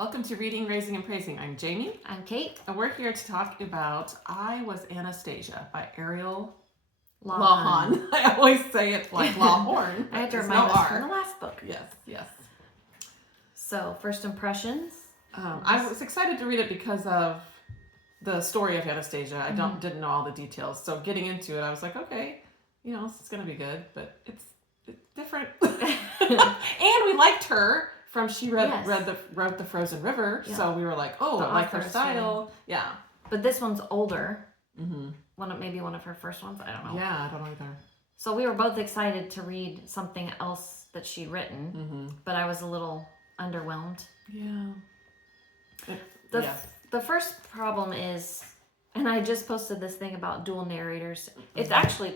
Welcome to Reading, Raising, and Praising. I'm Jamie. I'm Kate. And we're here to talk about I Was Anastasia by Ariel Lawhon. I always say it like Lawhorn. I had to There's remind no us R. from the last book. Yes. So, first impressions? I was excited to read it because of the story of Anastasia. I didn't know all the details. So getting into it, I was like, okay, this is going to be good, but it's different. And we liked her. She wrote the Frozen River, so we were like, I like her style. Yeah. But this one's older. Mm-hmm. Maybe one of her first ones. I don't know. Yeah, I don't know either. So we were both excited to read something else that she'd written, but I was a little underwhelmed. Yeah. The first problem is, and I just posted this thing about dual narrators. It's actually,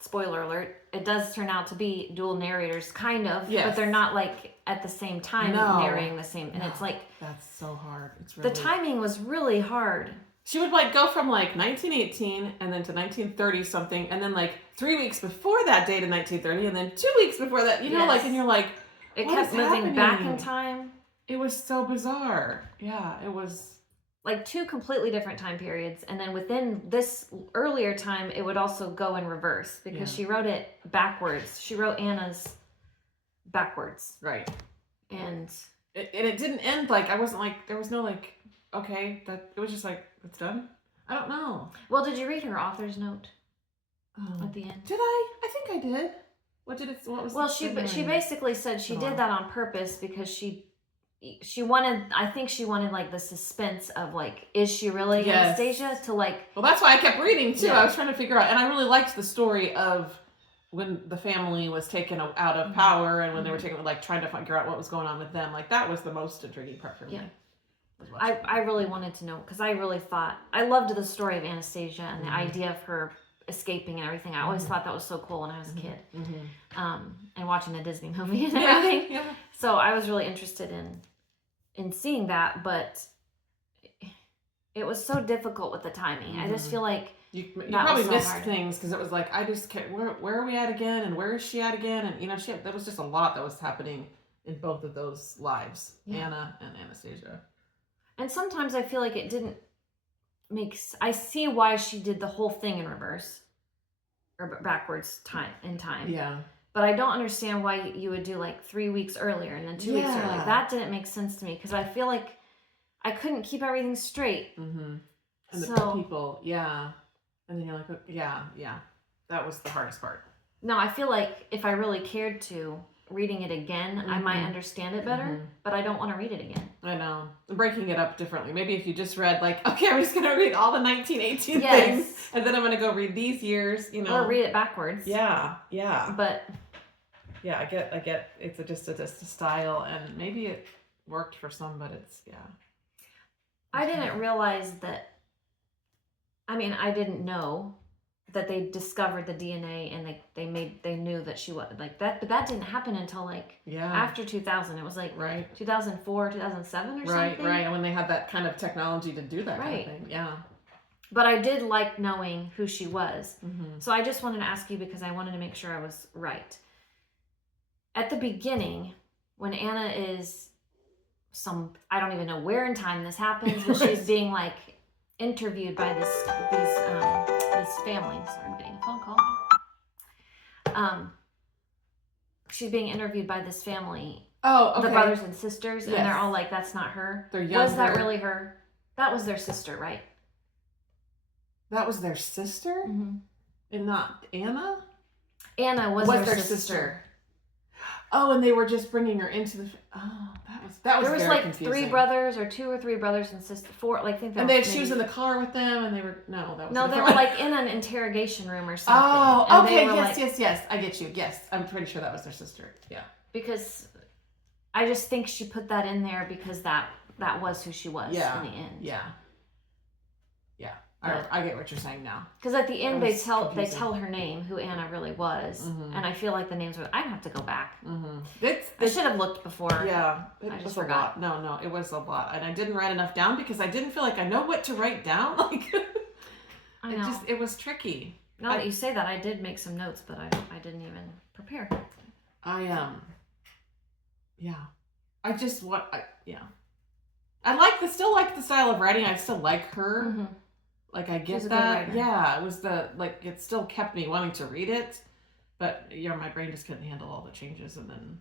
spoiler alert, it does turn out to be dual narrators, kind of, but they're not like at the same time narrating the same. And it's like, that's so hard. It's really, the timing was really hard. She would go from 1918 and then to 1930 something, and then 3 weeks before that date in 1930, and then 2 weeks before that, and you're like, it kept moving back in time. It was so bizarre. Yeah, it was like two completely different time periods, and then within this earlier time, it would also go in reverse because she wrote it backwards. She wrote Anna's backwards, right? And it didn't end I wasn't there was no okay, that it was just it's done. I don't know. Well, did you read her author's note at the end? Did I? I think I did. What was? Well, she basically said she did that on purpose because she wanted. I think she wanted the suspense of is she really Anastasia to Well, that's why I kept reading too. I was trying to figure out, and I really liked the story of when the family was taken out of power and when they were taken, trying to figure out what was going on with them. That was the most intriguing part for me. I really wanted to know because I really thought I loved the story of Anastasia and the idea of her escaping and everything. I always thought that was so cool when I was a kid, and watching the Disney movie and everything. Yeah. So I was really interested in seeing that, but it was so difficult with the timing. I just feel like you probably missed things because it was I just can't. Where are we at again? And where is she at again? And there was just a lot that was happening in both of those lives, Anna and Anastasia. And sometimes I feel like it didn't I see why she did the whole thing in reverse or backwards in time. Yeah. But I don't understand why you would do 3 weeks earlier and then 2 weeks earlier. That didn't make sense to me because I feel like I couldn't keep everything straight. Mm-hmm. And the people, and then you're like, yeah. That was the hardest part. No, I feel like if I really cared to, reading it again, I might understand it better, but I don't want to read it again. I know. I'm breaking it up differently. Maybe if you just read okay, I'm just going to read all the 1918 things, and then I'm going to go read these years, Or read it backwards. Yeah. But yeah, I get it's just a style, and maybe it worked for some, but it's I didn't realize that. I mean, I didn't know that they discovered the DNA and they knew that she was that, but that didn't happen until after 2000. It was 2004, 2007 or something. Right, and when they had that kind of technology to do that kind of thing. Yeah. But I did like knowing who she was. So I just wanted to ask you because I wanted to make sure I was right. At the beginning, when Anna is I don't even know where in time this happens, but she's being interviewed by this family. Sorry, I'm getting a phone call. She's being interviewed by this family. Oh, okay. The brothers and sisters, and they're all that's not her. They're younger. Was that really her? That was their sister, right? That was their sister? Mm-hmm. And not Anna? Anna was their sister. Oh, and they were just bringing her into the. Oh, that was. There was very confusing. 3 brothers or 2 or 3 brothers and sisters. 4, I think. She was in the car with them, and they were they were in an interrogation room or something. Oh, okay, yes. I get you. Yes, I'm pretty sure that was their sister. Yeah. Because I just think she put that in there because that was who she was in the end. Yeah. I get what you're saying now. Because at the end they tell her name, who Anna really was, and I feel like the names were. I'd have to go back. I should have looked before. Yeah, I just forgot. No, it was a lot, and I didn't write enough down because I didn't feel like I know what to write down. I know. It was tricky. Now that you say that, I did make some notes, but I didn't even prepare. Yeah. I just want. still like the style of writing. I still like her. Mm-hmm. Like I She's get a good that. writer. Yeah, it was it still kept me wanting to read it, but my brain just couldn't handle all the changes, and then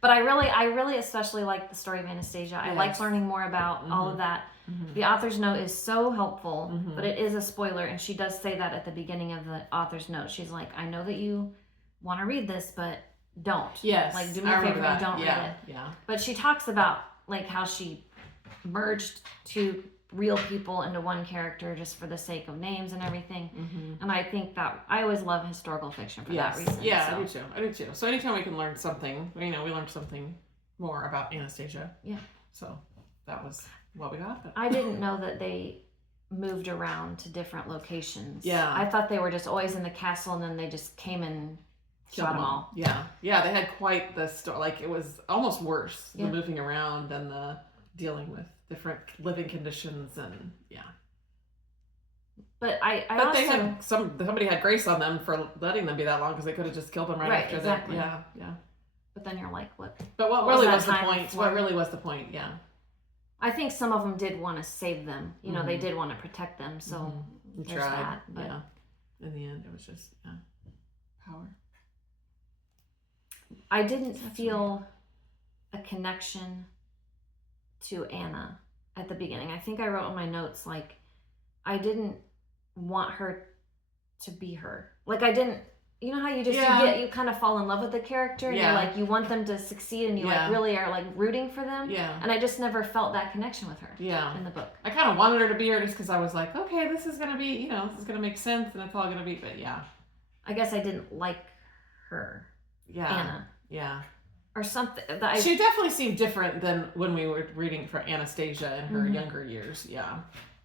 But I really especially like the story of Anastasia. I like Yes. learning more about all of that. Mhm. The author's note is so helpful, Mhm. but it is a spoiler, and she does say that at the beginning of the author's note. She's like, I know that you want to read this, but don't. Yes, Like, do me I a remember favor and that. don't read it. Yeah. But she talks about like how she merged two real people into one character just for the sake of names and everything. Mm-hmm. And I think that I always love historical fiction for that reason. Yeah, so. I do too. So anytime we can learn something, we learned something more about Anastasia. Yeah. So that was what we got. But... I didn't know that they moved around to different locations. Yeah. I thought they were just always in the castle and then they just came and shot them all. Yeah. Yeah, they had quite the story. Like, it was almost worse, the Yeah. moving around and the dealing with different living conditions and But I but also... they had somebody had grace on them for letting them be that long because they could have just killed them right after exactly. that. Yeah. But then you're like, what? But what really was the point? What really was the point? Yeah. I think some of them did want to save them. You know, they did want to protect them. So there's tried. that. But yeah. In the end, it was just power. I didn't feel a connection to Anna at the beginning. I think I wrote in my notes, like, I didn't want her to be her. Like, I didn't, you know how you just, you kind of fall in love with the character and you're like, you want them to succeed and you like really are like rooting for them. Yeah. And I just never felt that connection with her. Yeah. In the book. I kind of wanted her to be her just because I was like, okay, this is going to be, this is going to make sense and it's all going to be, but yeah. I guess I didn't like her. Yeah. Anna. Yeah. Or something. She definitely seemed different than when we were reading for Anastasia in her younger years. Yeah.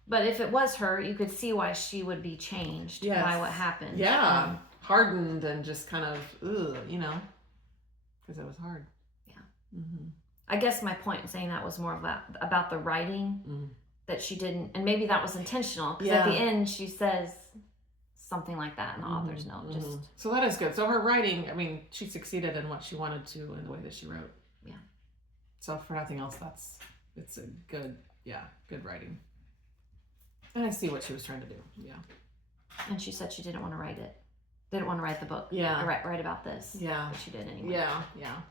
But if it was her, you could see why she would be changed by what happened. Yeah. Hardened and just kind of, because it was hard. Yeah. Mm-hmm. I guess my point in saying that was more about the writing, that she didn't, and maybe that was intentional, because at the end she says something like that in the author's note. Just So that is good. So her writing, I mean, she succeeded in what she wanted to in the way that she wrote. Yeah. So for nothing else, it's a good writing. And I see what she was trying to do. Yeah. And she said she didn't want to write it. Didn't want to write the book. Yeah. Or write about this. Yeah. But she did anyway. Yeah.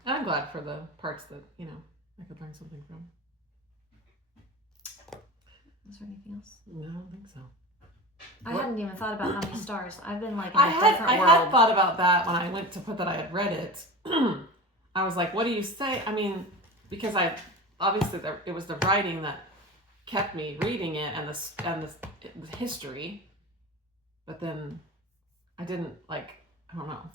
And I'm glad for the parts that, I could learn something from. Is there anything else? No, I don't think so. I hadn't even thought about how many stars. I've been like in I a different world. had thought about that when I went to put that I had read it. I was like, what do you say? I mean, because obviously it was the writing that kept me reading it and the history, but then I didn't I don't know.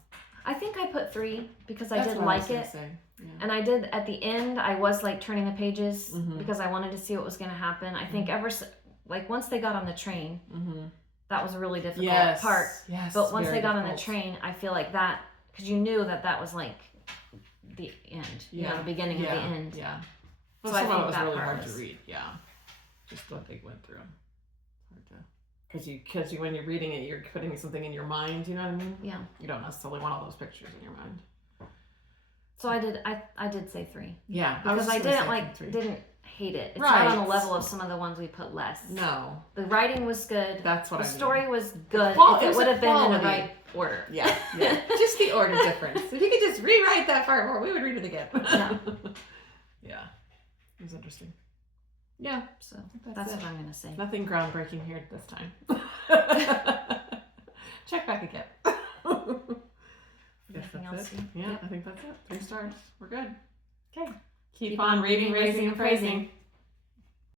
I think I put 3 because That's I did what like I was gonna it. say. Yeah. And I did at the end, I was like turning the pages because I wanted to see what was going to happen. I think once they got on the train, that was a really difficult part. Yes, but once they got on the train, I feel like that, because you knew that was like the end, the beginning of the end. Yeah. Well, So I some of think it was that really part hard to read. Yeah. Just what they went through. Because when you're reading it, you're putting something in your mind. You know what I mean? Yeah. You don't necessarily want all those pictures in your mind. So I did say 3. Yeah. Because I didn't hate it. It's not on the level of some of the ones we put less. No. The writing was good. That's what the I mean. story was good. If it would have been in the right order. Yeah. Just the order difference. If you could just rewrite that part more, we would read it again. Yeah. Yeah. It was interesting. Yeah. So that's what I'm going to say. Nothing groundbreaking here this time. Check back again. Anything else? Yeah, I think that's it. 3 stars. We're good. Okay. Keep on reading, raising, and praising.